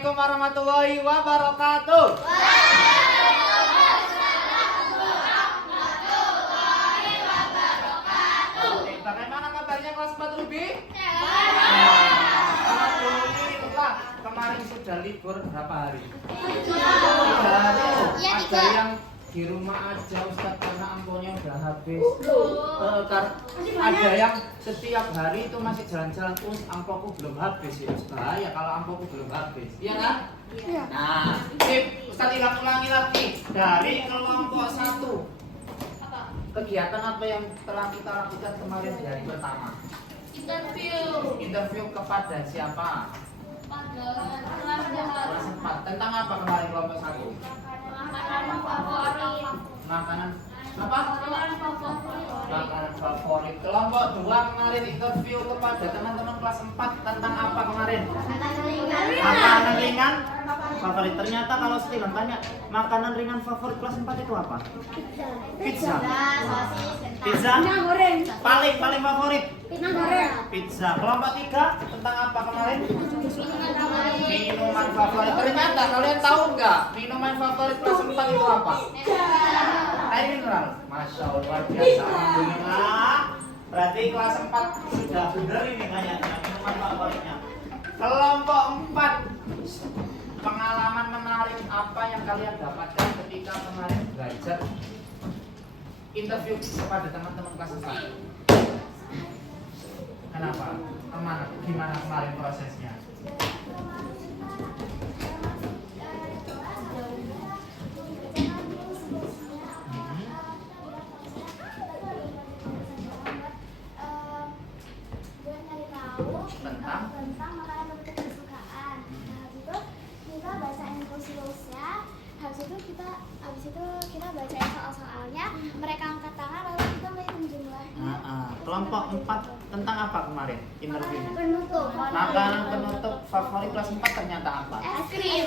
Assalamualaikum warahmatullahi wabarakatuh. Bagaimana kabarnya kelas 4 Ruby? Alhamdulillah. Kemarin sudah libur berapa hari? 3 hari. Ada yang di rumah aja Ustaz karena amponya udah habis. Ada yang setiap hari itu masih jalan-jalan, amplopku belum habis ya. Bahaya kalau amplopku belum habis. Iya kan? Iya. Nah, sip, Ustaz ulangi lagi dari kelompok 1. Kegiatan apa yang telah kita lakukan kemarin di hari pertama? Interview kepada siapa? Kelas 4. Tentang apa kemarin kelompok 1? Makanan apa? Makanan favorit. Kelompok 2 kemarin interview kepada teman-teman kelas 4 tentang apa kemarin? Makanan ringan favorit. Ternyata kalau Stilan tanya, makanan ringan favorit kelas 4 itu apa? Pizza. Pizza goreng. paling favorit. Goreng. Pizza. Kelompok 3 tentang apa kemarin? Minuman favorit. Ternyata kalian tahu nggak minuman favorit kelas 4 itu apa? Air mineral. Masya Allah, luar biasa. Alhamdulillah. Berarti kelas 4 sudah benar ini kayaknya minuman favoritnya. Kelompok 4, pengalaman menarik apa yang kalian dapatkan ketika kemarin belajar interview kepada teman-teman kelas 4? Kenapa? Gimana kemarin prosesnya? Tentang makanan bentuk kesukaan. Habis itu kita bacain kursi-kursinya. Habis itu kita bacain soal-soalnya. Mereka angkat tangan lalu kita menghitung jumlahnya. Kelompok 4 tentang apa kemarin interview? Penutup. Makanan penutup favorit kelas 4 ternyata apa? Es krim.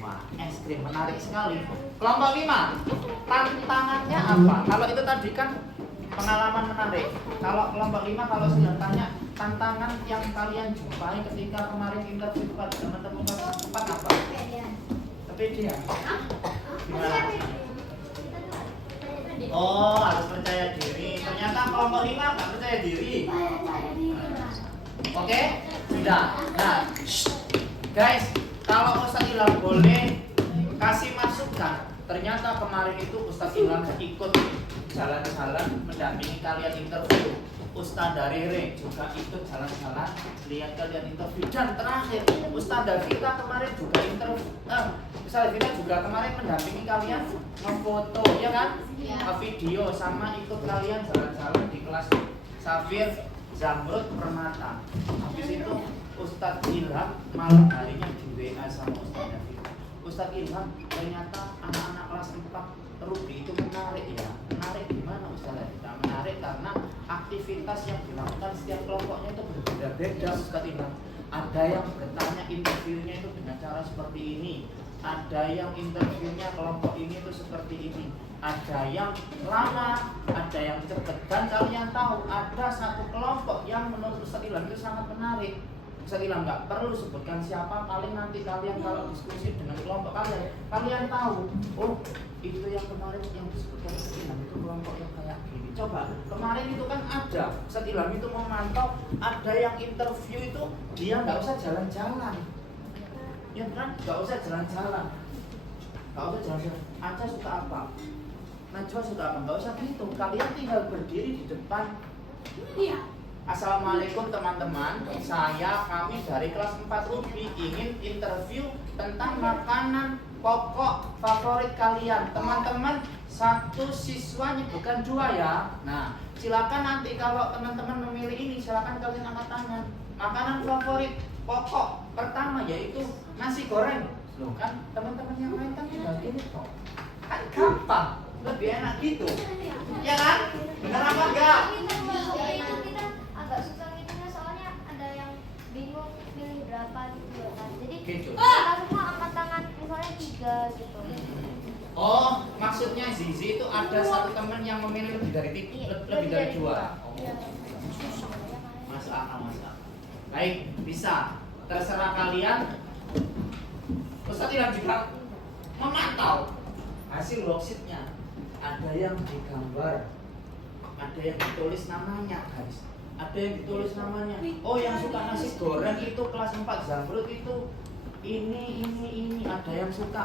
Wah, es krim menarik sekali. Kelompok 5, tantangannya apa? Kalau itu tadi kan pengalaman menarik. Kalau kelompok 5 kalau sudah tanya tantangan yang kalian jumpai ketika kemarin interview kepada teman-teman kelas 4 apa? Kepedean. Gimana? Oh, harus percaya diri. Ternyata kelompok 5 nggak percaya diri. Oke? Sudah. Nah, guys, kalau Ustaz Ilham boleh kasih masukan. Ternyata kemarin itu Ustaz Ilham ikut jalan-jalan mendampingi kalian interview. Ustazah Rere juga ikut jalan-jalan lihat kalian interview. Dan terakhir Ustazah Vita kemarin juga interview. Ustazah Vita juga kemarin mendampingi kalian memfoto, ya kan? Video sama ikut kalian jalan-jalan di kelas Safir Zamrud Permata. Habis itu Ustaz Ilham malam harinya di WA sama Ustazah Vita. Ustaz Ilham, ternyata anak-anak kelas 4 Ruby itu menarik ya. Menarik gimana Ustazah Vita? Menarik karena aktivitas yang dilakukan setiap kelompoknya itu berbeda-beda Ustaz Ilham. Ada yang bertanya interviewnya itu dengan cara seperti ini. Ada yang interviewnya kelompok ini itu seperti ini. Ada yang lama, ada yang cepat. Dan kalian tahu ada satu kelompok yang menurut Ustaz Ilham itu sangat menarik. Ustaz Ilham nggak perlu sebutkan siapa, paling nanti kalian kalau diskusi dengan kelompok kalian tahu. Oh, itu yang kemarin yang disebutkan Ustaz Ilham itu kelompok yang kayak gini. Coba kemarin itu kan ada Ustaz Ilham itu memantau ada yang interview itu dia nggak usah jalan-jalan, ya kan? Nggak usah jalan-jalan, Aca suka apa? Najwa suka apa? Nggak usah gitu. Kalian tinggal berdiri di depan. Iya. Assalamualaikum teman-teman, kami dari kelas 4 Ruby ingin interview tentang makanan pokok favorit kalian. Teman-teman, 1 siswa bukan 2 ya. Nah, silakan nanti kalau teman-teman memilih ini, silakan kalian angkat tangan. Makanan favorit pokok pertama yaitu nasi goreng. Loh kan teman-teman yang lain kan tinggal gini kok. Kan gampang, lebih enak gitu. Ya kan? Benar apa enggak? Agak susah ngitungnya soalnya ada yang bingung pilih berapa gitu kan. Jadi Gitu. kita semua angkat tangan misalnya 3 gitu. Oh, maksudnya Zizi itu ada satu teman yang memilih lebih dari 2. Oh. Masuk akal. Baik, bisa. Terserah kalian Ustadz Ilham juga memantau hasil worksheetnya. Ada yang digambar, ada yang ditulis namanya guys, ada yang ditulis namanya. Oh, yang suka nasi goreng itu kelas 4 Zamrud itu ini ada yang suka,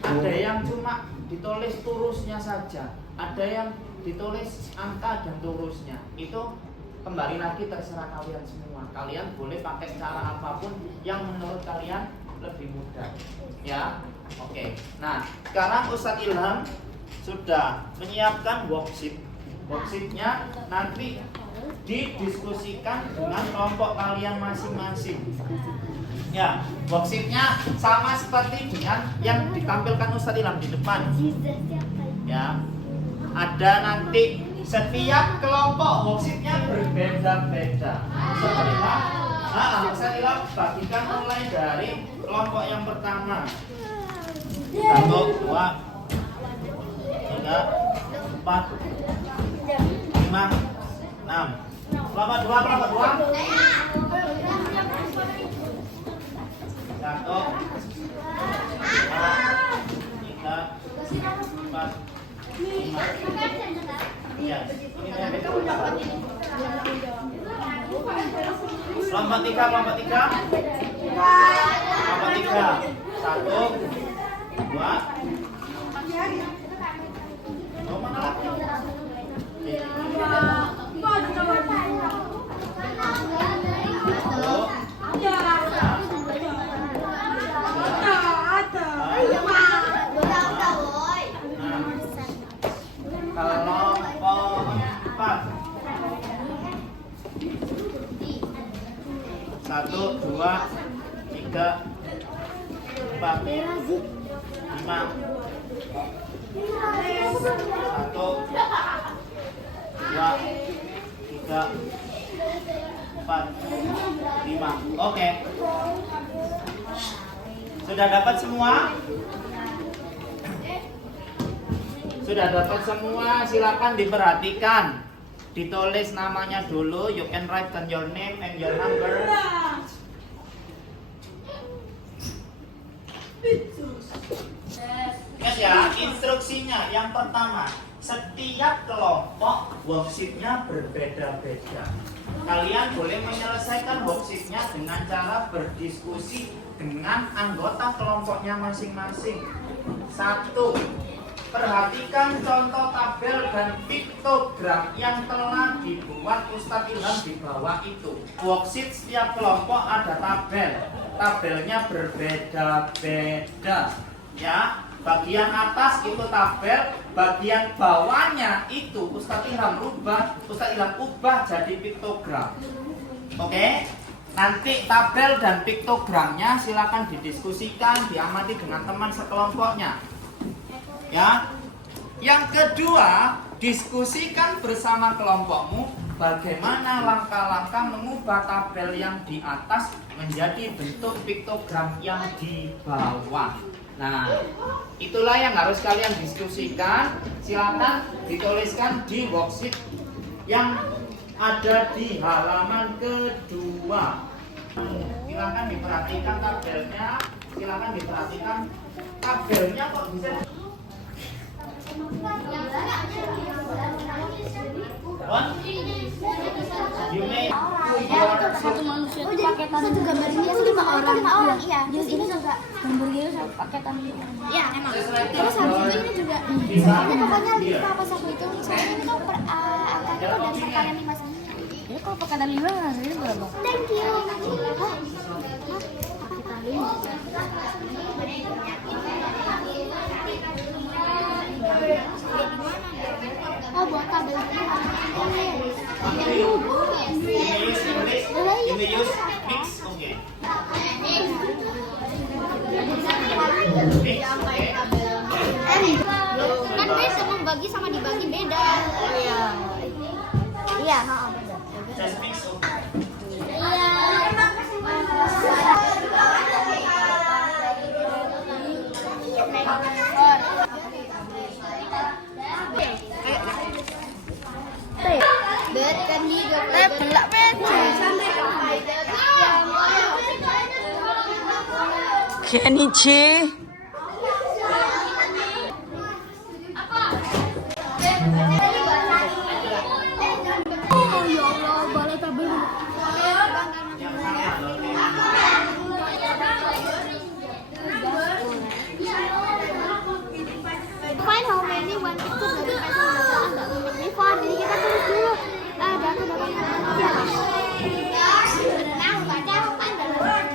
ada yang cuma ditulis turusnya saja, ada yang ditulis angka dan turusnya. Itu kembali lagi terserah kalian semua. Kalian boleh pakai cara apapun yang menurut kalian lebih mudah, ya. Oke. Nah, sekarang Ustadz Ilham sudah menyiapkan worksheet. Worksheetnya nanti didiskusikan dengan kelompok kalian masing-masing. Ya, worksheetnya sama seperti dengan yang ditampilkan Ustadz Ilham di depan. Ya, ada nanti setiap kelompok worksheetnya berbeda-beda. Ustadz Ilham bagikan mulai dari kelompok yang pertama. 1, 2, 3, 4, 5, 6. Kelompok 2, kelompok 2. 1, 2, 3, 4, 5. Iya, ini kelompok 3, kelompok 3. Kelompok 3. 1, 2. Oh, mana lagi? Satu, dua, tiga, empat, 5. 1, 2, 3, 4, 5. Oke. Sudah dapat semua? Sudah dapat semua, silakan diperhatikan. Ditulis namanya dulu. You can write down your name and your number. Ya, instruksinya yang pertama, setiap kelompok worksheetnya berbeda-beda. Kalian boleh menyelesaikan worksheetnya dengan cara berdiskusi dengan anggota kelompoknya masing-masing. 1. Perhatikan contoh tabel dan piktogram yang telah dibuat Ustadz Ilham di bawah itu. Worksheet setiap kelompok ada tabel. Tabelnya berbeda-beda. Ya, bagian atas itu tabel, bagian bawahnya itu Ustadz Ilham ubah jadi piktogram. Oke? Nanti tabel dan piktogramnya silakan didiskusikan, diamati dengan teman sekelompoknya. Ya. Yang kedua, diskusikan bersama kelompokmu bagaimana langkah-langkah mengubah tabel yang di atas menjadi bentuk piktogram yang di bawah. Nah, itulah yang harus kalian diskusikan. Silakan dituliskan di worksheet yang ada di halaman kedua. Silakan diperhatikan tabelnya. Silakan diperhatikan tabelnya kok bisa. What? You may Satu manusia itu paketan satu gambar ini sih 5 orang. Iya. Terus ini juga gambar gitu satu paketan. iya emang. Terus habis itu ini juga ini pokoknya 5 apa satu itu. Soalnya ini kan angkanya kan dari perkalian 5 sama. Ya kalau paketan 5 hasilnya berapa? Thank you. Oh, buat tabel ini. you may use mix, okay. Mix, okay. Kan beda membagi sama dibagi beda. Iya. Iya, beda. Just mix, okay. Iya. Bet kan hidup. Belak pecah. Kenichi. Oh ya Allah, balai tabel. Find how many one itu dari peso data ini font. Jadi kita tulis dulu data ya. Nah, baca kan dalam.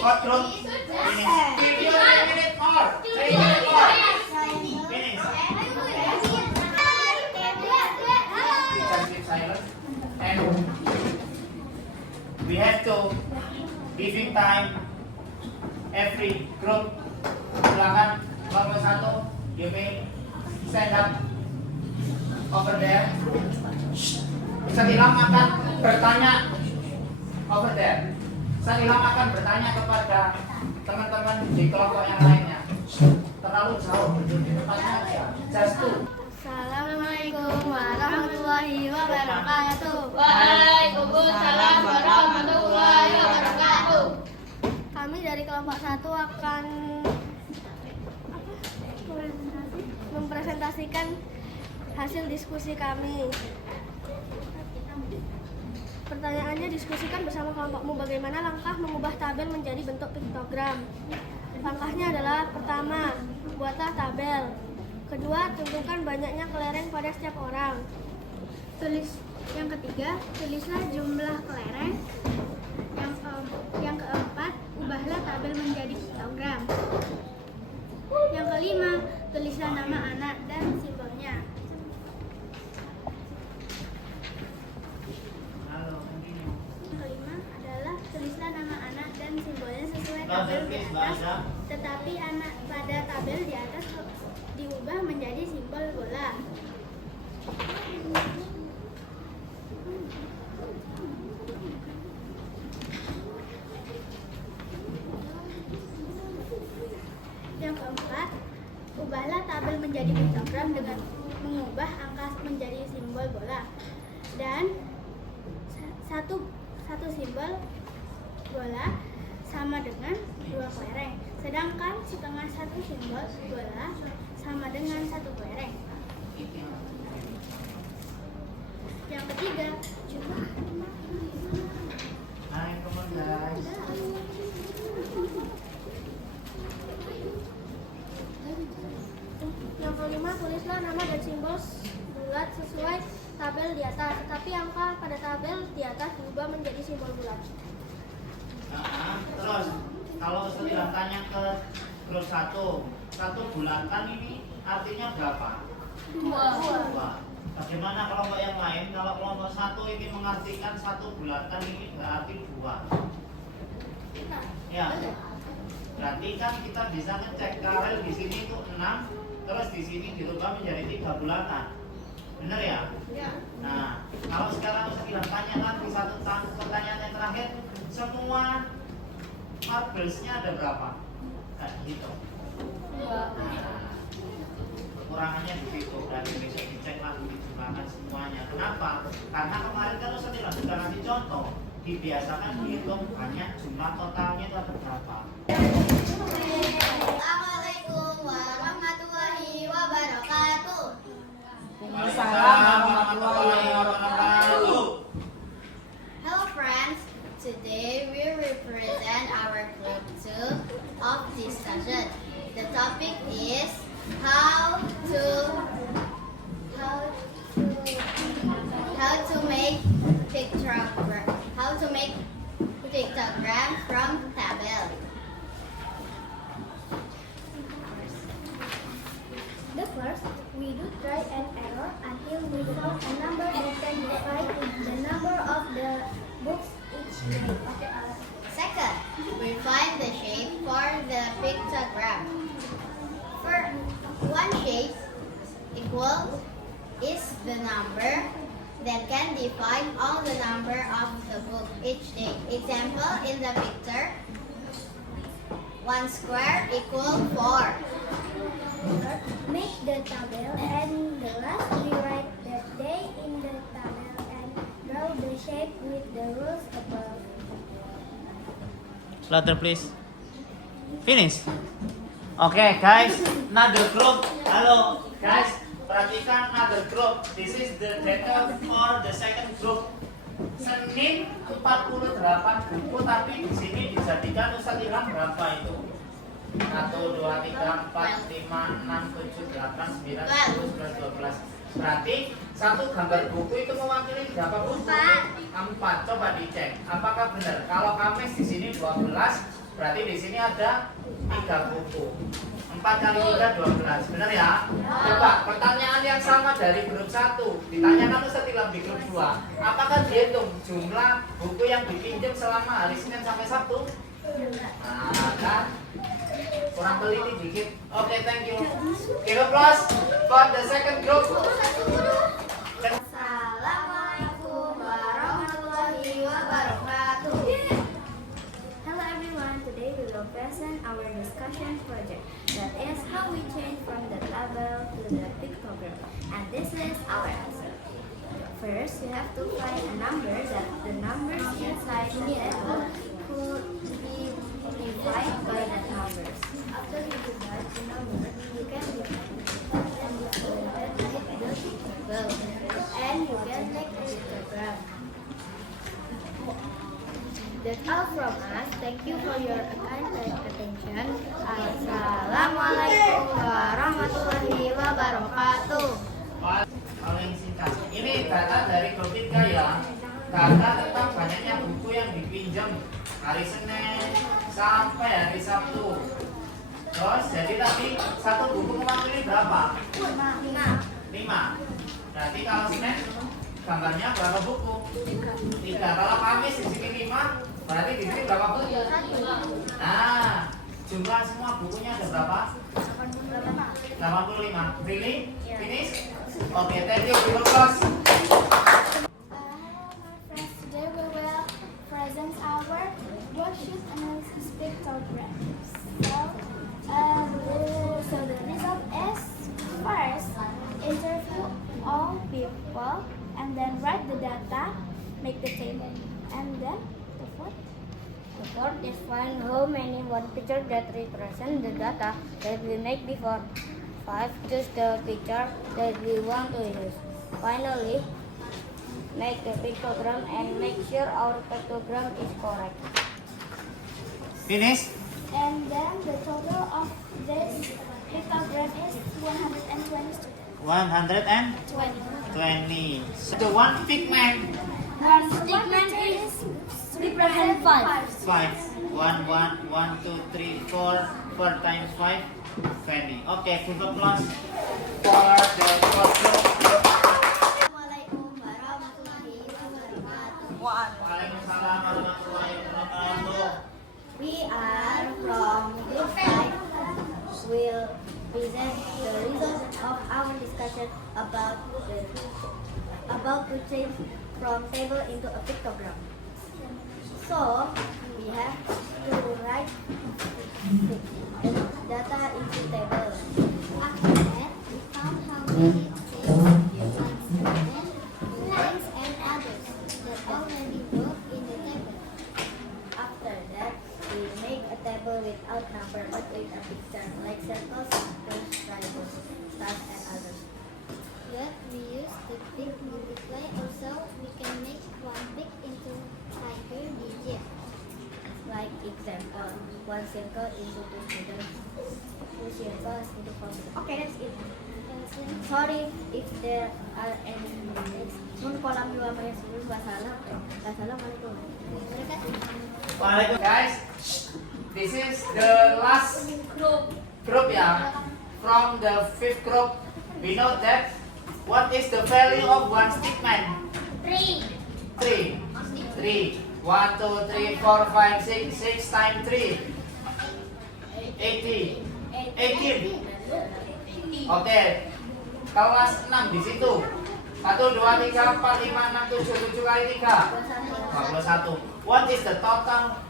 Hot room. Finish. Give you a minute more. 3 minutes more. Finish. Just keep silent. And we have to giving time every group. Silakan kelompok 1, you may stand up over there. Bisa Ilham akan bertanya over there. Ilham akan bertanya kepada teman-teman di kelompok yang lainnya. Terlalu jauh, duduk di tempatnya aja. Just two. Assalamualaikum warahmatullahi wabarakatuh. Waalaikumsalam warahmatullahi wabarakatuh. Kami dari kelompok 1 akan mempresentasikan hasil diskusi kami. Pertanyaannya, diskusikan bersama kelompokmu bagaimana langkah mengubah tabel menjadi bentuk piktogram. Langkahnya adalah: pertama, buatlah tabel. Kedua, tentukan banyaknya kelereng pada setiap orang. Yang ketiga, tulislah jumlah kelereng. Yang keempat, ubahlah tabel menjadi piktogram. Yang kelima, tulislah nama anak dan simbolnya. Kelima adalah tulislah nama anak dan simbolnya sesuai tabel di atas, tetapi anak pada tabel di atas diubah menjadi simbol bola. Yang keempat, ubahlah tabel menjadi piktogram dengan mengubah angka menjadi simbol bola. Dan satu simbol bola sama dengan 2 kelereng, sedangkan setengah satu simbol bola sama dengan 1 kelereng. Yang ketiga, Hai, come on guys. yang kelima, tulislah nama dan simbol bulat sesuai tabel di atas, tetapi angka pada tabel di atas diubah menjadi simbol bulat. Terus kalau setelah tanya ke grup 1 bulatan ini artinya berapa? 2. Bagaimana kelompok yang lain? Kalau kelompok 1 ini mengartikan 1 bulatan ini berarti 2. Ya. Berarti kan kita bisa ngecek Karel di sini itu 6, terus di sini dirubah menjadi 3 bulatan. Benar ya? Ya. Nah, kalau sekarang Ustaz tanya lagi satu pertanyaan yang terakhir, semua marblesnya ada berapa? Nah, gitu. Nah, kekurangannya di situ. Dari besok dicek lagi dijumlahkan semuanya. Kenapa? Karena kemarin kan Ustaz sudah ngasih contoh, dibiasakan dihitung banyak jumlah totalnya itu ada berapa. Assalamualaikum warahmatullahi wabarakatuh. Assalamualaikum warahmatullahi wabarakatuh. Hello friends, today we represent our group 2 of discussion. The topic is how to make pictogram from tabel. The first, we do try and error until we found a number that can divide the number of the books each day. Second, we find the shape for the pictogram. For one shape equal is the number that can define all the number of the book each day. Example in the picture, 1 square equal 4. Make the table and the last we write the day in the table and draw the shape with the rules above. Louder please. Finish. Okay guys, another group. Halo guys, perhatikan another group. This is the data for the second group. Senin 48 buku, tapi di sini dijadikan Ustaz Ilham berapa itu? 1, 2, 3, 4, 5, 6, 7, 8, 9, 10, 11, 12. Berarti satu gambar buku itu mewakili berapa buku? 4. Coba dicek. Apakah benar? Kalau Kamis di sini 12, berarti di sini ada 3 buku. 4 kali 3 12. Benar ya? Coba pertanyaan yang sama dari grup 1 ditanyakan Ustaz Ilham di grup 2. Apakah dihitung jumlah buku yang dipinjam selama hari Senin sampai Sabtu? Nah, kan? Kurang teliti dikit. Oke, thank you. Give applause for the second group. Assalamualaikum warahmatullahi wabarakatuh. Hello everyone, today we will present our discussion project. That is how we change from the table to the pictogram. And this is our answer. First, you have to find a number that the numbers inside the table could be divided by that number. After you divide the number, you can divide and distribute the table. And you can make a pictogram. That's all from us. Thank you for your kind attention. Assalamualaikum warahmatullahi wabarakatuh. Paling singkat. Ini data dari grup 3 ya. Data tentang banyaknya buku yang dipinjam hari Senin sampai hari Sabtu. Terus jadi tadi satu buku mewakili berapa? 5. Berarti kalau Senin gambarnya berapa buku? 3. Kalau Kamis di sini 5, berarti di sini berapa buku? Nah, jumlah semua bukunya ada berapa? 85. Really? Finish? Oke, thank you. Give applause. Today we will present our worksheet analysis pictogram. So the result is first interview all people and then write the data, make the table, and then the fourth. The fourth is find how many one picture that represent the data that we make before. 5. Choose the picture that we want to use. Finally, make the pictogram and make sure our pictogram is correct. Finish? And then the total of this pictogram is 120 students. 120. The one pigment. Pigment is represent 5. 5. 1, 1, 1, 2, 3, 4. 4 times 5. 20. Okay, give applause for the fourth group. Assalamualaikum warahmatullahi wabarakatuh. Waalaikumsalam warahmatullahi wabarakatuh. We are from group 5. We'll present the results of our discussion about to change from table into a pictogram. So we have to write the data into table. After that, we found how many things, lines, and others that already wrote in the table. After that, we make a table without number but with a picture like circles, circles, triangles, stars, and others. Yet we use the big multiply, also we can make one big into higher digit. Like example, one circle into 2 students, 2 circles into 4 students. Okay, that's it. Sorry if there are any mistakes. Nun kolam dua banyak sebelum Wassalamualaikum. Waalaikumsalam. Guys, this is the last group ya. From the 5th group, we know that what is the value of one statement? 3. 3. 3. 1, 2, 3, 4, 5, 6. 6 times 3. 18. 18. Oke. Kelas 6 di situ. 1, 2, 3, 4, 5, 6, 7, 7 kali 3. 21. What is the total?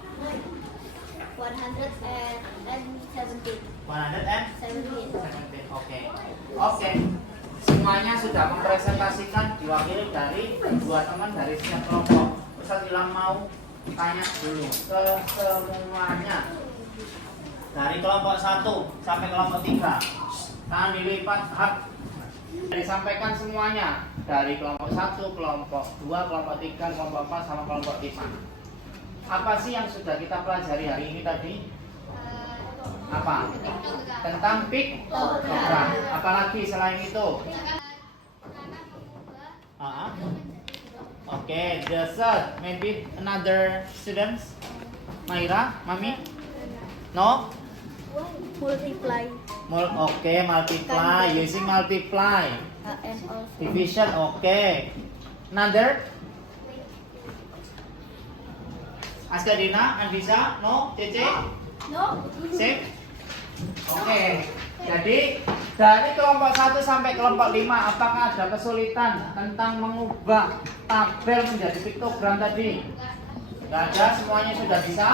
117. 117. Oke. Semuanya sudah mempresentasikan diwakili dari dua teman dari setiap kelompok. Ustaz Ilham mau tanya dulu ke semuanya. Dari kelompok 1 sampai kelompok 3. Tangan dilipat hak. Disampaikan semuanya dari kelompok 1, kelompok 2, kelompok 3, kelompok 4 sama kelompok 5. Apa sih yang sudah kita pelajari hari ini tadi? Apa? Tentang piktogram. Apalagi selain itu? Oke, the third, maybe another students. Maira, Mami? No? Multiply. Oke, multiply, using multiply. And also Division, oke. Another? Askadina, Andisa, no? Cece? no. Sip? Oke. Jadi dari kelompok 1 sampai kelompok 5, apakah ada kesulitan tentang mengubah tabel menjadi piktogram tadi? Tidak ada, semuanya sudah bisa?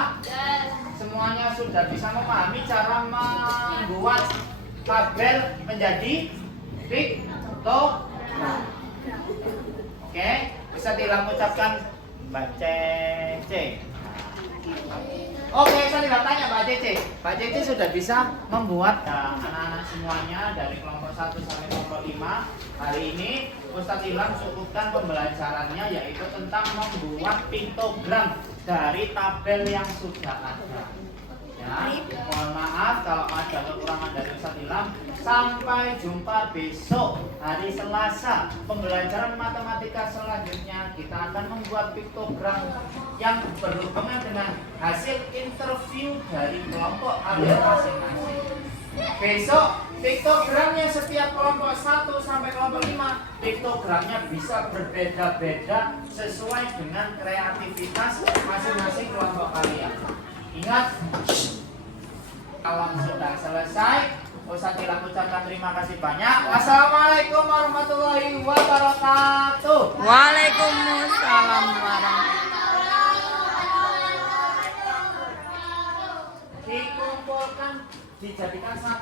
Semuanya sudah bisa memahami cara membuat tabel menjadi piktogram. Oke, bisa mengucapkan Mbak Cece. Oke, saya tidak tanya Mbak Cece. Mbak Cece sudah bisa membuat anak-anak semuanya dari kelompok 1 sampai kelompok 5. Hari ini Ustadz Ilham cukupkan pembelajarannya yaitu tentang membuat piktogram dari tabel yang sudah ada. Ya, mohon maaf kalau ada kekurangan dari Ustadz Ilham. Sampai jumpa besok hari Selasa. Pembelajaran matematika selanjutnya kita akan membuat piktogram yang berhubungan dengan hasil interview dari kelompok kalian masing-masing. Besok piktogramnya setiap kelompok 1 sampai kelompok 5, piktogramnya bisa berbeda-beda sesuai dengan kreativitas masing-masing kelompok kalian. Ingat, kalau sudah selesai, Ustadz Ilham ucapkan terima kasih banyak. Wassalamualaikum warahmatullahi wabarakatuh. Waalaikumsalam warahmatullahi. Dikumpulkan, dijadikan satu.